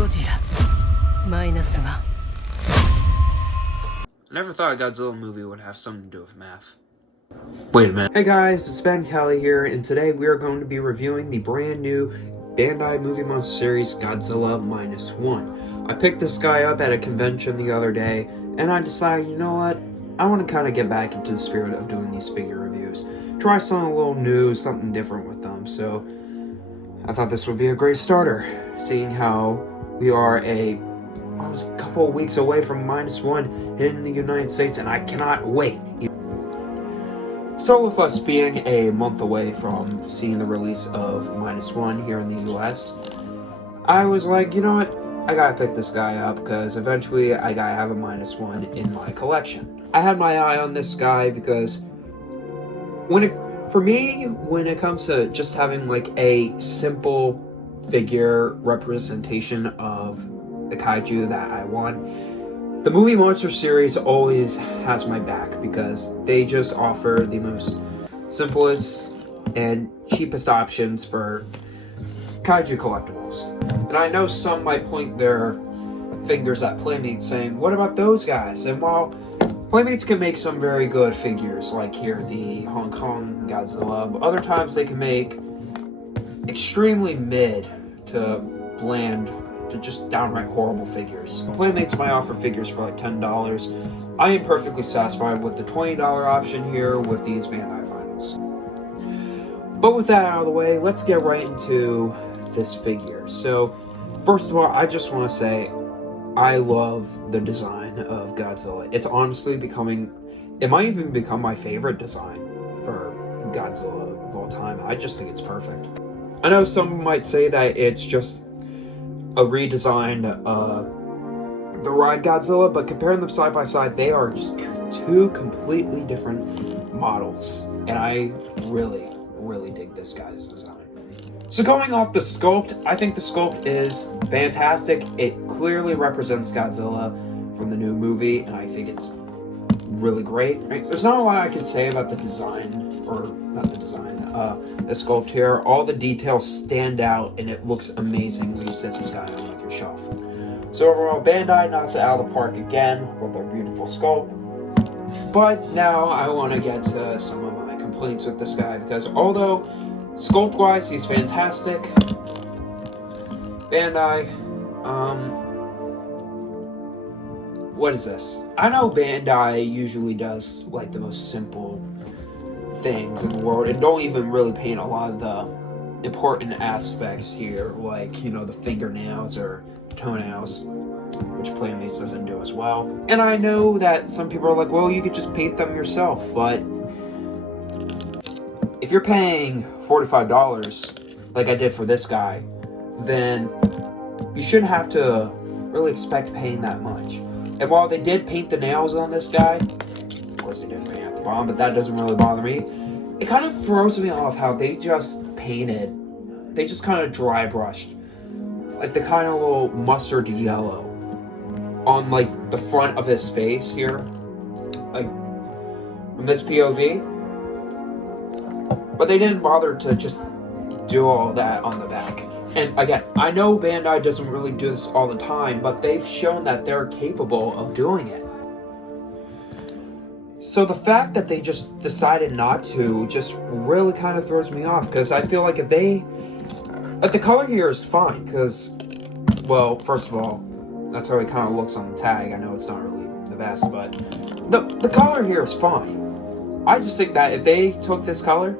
Godzilla -1. I never thought a Godzilla movie would have something to do with math. Wait a minute. Hey guys, it's Ben Kelly here, and today we are going to be reviewing the brand new Bandai Movie Monster Series Godzilla -1. I picked this guy up at a convention the other day, and I decided, you know what, I want to kind of get back into the spirit of doing these figure reviews. Try something a little new, something different with them, so I thought this would be a great starter, seeing how we are a couple of weeks away from -1 in the United States, and I cannot wait. So with us being a month away from seeing the release of -1 here in the US, I was like, you know what, I gotta pick this guy up because eventually I gotta have a -1 in my collection. I had my eye on this guy because when it comes to just having like a simple figure representation of the kaiju that I want, the Movie Monster series always has my back because they just offer the most simplest and cheapest options for kaiju collectibles. And I know some might point their fingers at Playmates saying, what about those guys? And while Playmates can make some very good figures, like here the Hong Kong Godzilla, but other times they can make extremely mid to bland to just downright horrible figures. Playmates might offer figures for like $10. I am perfectly satisfied with the $20 option here with these Bandai vinyls. But with that out of the way, let's get right into this figure. So, first of all, I just want to say I love the design of Godzilla. It's honestly it might even become my favorite design for Godzilla of all time. I just think it's perfect. I know some might say that it's just a redesign the Ride Godzilla, but comparing them side by side, they are just two completely different models, and I really dig this guy's design. So going off the sculpt, I think the sculpt is fantastic. It clearly represents Godzilla from the new movie, and I think it's really great. There's not a lot I can say about the design, or not the design, the sculpt here. All the details stand out, and it looks amazing when you set this guy on like your shelf. So overall, Bandai knocks it out of the park again with their beautiful sculpt. But now I want to get to some of my complaints with this guy, because although sculpt-wise he's fantastic, Bandai, what is this? I know Bandai usually does like the most simple things in the world and don't even really paint a lot of the important aspects here, like, you know, the fingernails or toenails, which Playmates doesn't do as well. And I know that some people are like, well, you could just paint them yourself, but if you're paying $45 like I did for this guy, then you shouldn't have to really expect paying that much. And while they did paint the nails on this guy, of course they didn't paint at the bottom, but that doesn't really bother me. It kind of throws me off how they just kind of dry brushed, like the kind of little mustard yellow on like the front of his face here, like from this POV. But they didn't bother to just do all that on the back. And again, I know Bandai doesn't really do this all the time, but they've shown that they're capable of doing it. So the fact that they just decided not to just really kind of throws me off, because I feel like if the color here is fine, because, well, first of all, that's how it kind of looks on the tag. I know it's not really the best, but the color here is fine. I just think that if they took this color,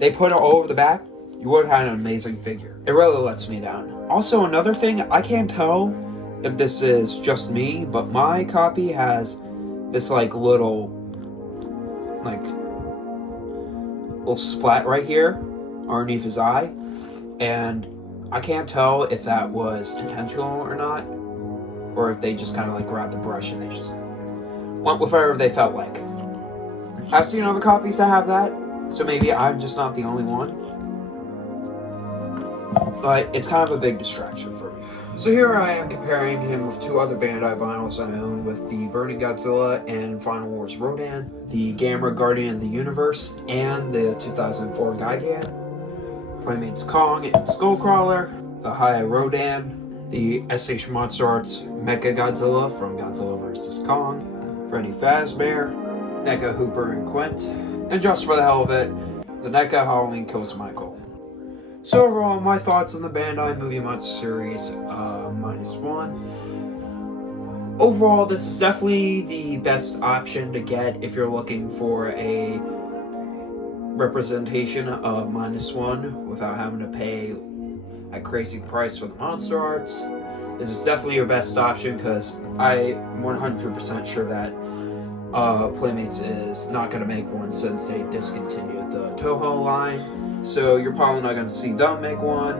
they put it all over the back, you would have had an amazing figure. It really lets me down. Also, another thing, I can't tell if this is just me, but my copy has this like little splat right here underneath his eye, and I can't tell if that was intentional or not, or if they just kind of like grabbed the brush and they just went with whatever they felt like. I've seen other copies that have that, so maybe I'm just not the only one. But it's kind of a big distraction for me. So here I am comparing him with two other Bandai vinyls I own, with the Burning Godzilla and Final Wars Rodan, the Gamera Guardian of the Universe, and the 2004 Gigan, Playmates Kong and Skullcrawler, the High Rodan, the SH Monster Arts Mecha Godzilla from Godzilla vs. Kong, Freddy Fazbear, NECA Hooper and Quint, and just for the hell of it, the NECA Halloween Kills Michael. So overall, my thoughts on the Bandai Movie Monster series, -1. Overall, this is definitely the best option to get if you're looking for a representation of -1 without having to pay a crazy price for the Monster Arts. This is definitely your best option because I'm 100% sure that Playmates is not going to make one since they discontinued the Toho line. So you're probably not going to see them make one.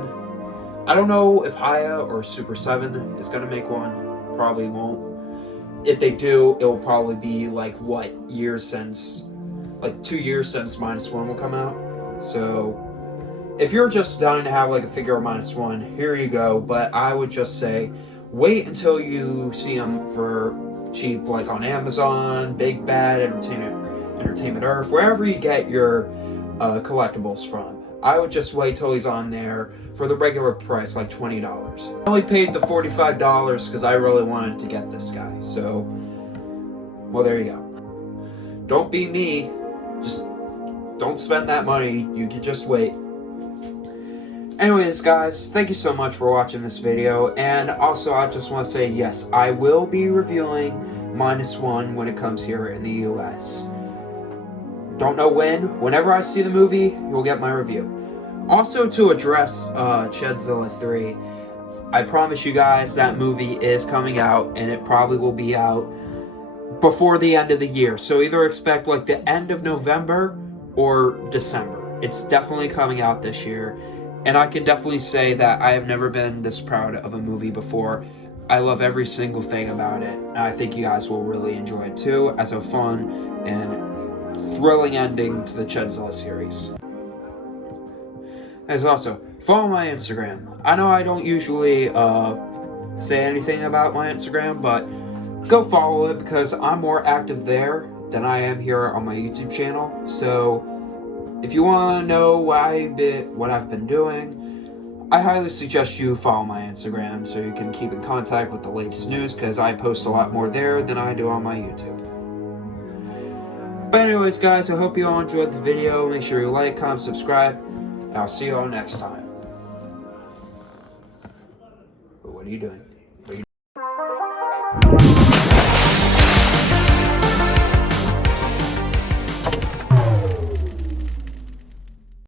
I don't know if Haya or Super 7 is going to make one. Probably won't. If they do, it will probably be like what years since, like 2 years since -1 will come out. So if you're just dying to have like a figure of -1, here you go. But I would just say wait until you see them for cheap, like on Amazon, Big Bad, Entertainment Earth, wherever you get your collectibles from. I would just wait till he's on there for the regular price, like $20. I only paid the $45 because I really wanted to get this guy. So, well, there you go. Don't be me. Just don't spend that money. You can just wait. Anyways, guys, thank you so much for watching this video. And also, I just want to say, yes, I will be reviewing -1 when it comes here in the US. Don't know when. Whenever I see the movie, you'll get my review. Also, to address Godzilla 3, I promise you guys that movie is coming out, and it probably will be out before the end of the year. So either expect like the end of November or December. It's definitely coming out this year. And I can definitely say that I have never been this proud of a movie before. I love every single thing about it. And I think you guys will really enjoy it too, as a fun and thrilling ending to the Godzilla series. As also, follow my Instagram. I know I don't usually say anything about my Instagram, but go follow it because I'm more active there than I am here on my YouTube channel. So if you want to know what I've been doing, I highly suggest you follow my Instagram so you can keep in contact with the latest news because I post a lot more there than I do on my YouTube. But anyways, guys, I hope you all enjoyed the video. Make sure you like, comment, subscribe, and I'll see you all next time. But what are you doing?